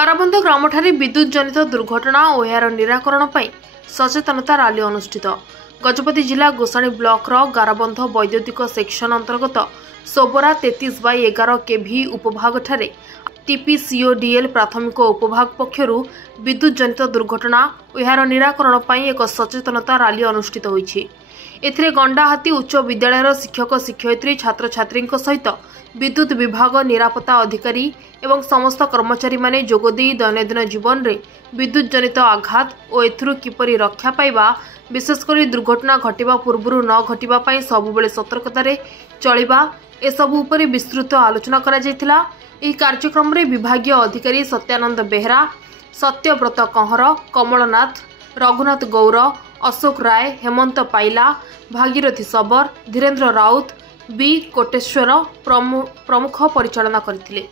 गाराबंध ग्रामठारे विद्युत जनित दुर्घटना और यार निराकरण पर सचेतनता रैली अनुष्ठित। गजपति जिला गोसाणी ब्लॉक गाराबंध वैद्युतिक सेक्शन अंतर्गत सोबरा 33/11 केवी उपभाग ठारे टीपीसीओडीएल प्राथमिक उपभाग पक्षर विद्युत जनित दुर्घटना और यार निराकरण पर एक सचेतनता रैली अनुष्ठित होईछि। एथिरे गंडाहाती उच्च विद्यालयर शिक्षक शिक्षयित्री छात्र छात्री सहित विद्युत विभाग निरापत्ता अधिकारी एवं समस्त कर्मचारी माने जोगदी दैनंदिन जीवन में विद्युत जनित आघात और एथुरु किपरि रक्षा पाइबा विशेषकर दुर्घटना घटिबा पूर्व न घटिबा सबुबले सतर्कतार चलिबा एसबू उपरे विस्तृत आलोचना करा जायतिला। एही कार्यक्रम रे विभागीय अधिकारी सत्यानंद बेहरा, सत्यव्रत कंहर, कमलनाथ, रघुनाथ गौर, अशोक राय, हेमंत पाइला, भागीरथी सबर, धीरेन्द्र राउत, बी कोटेश्वर प्रमुख परिचालना करथिले।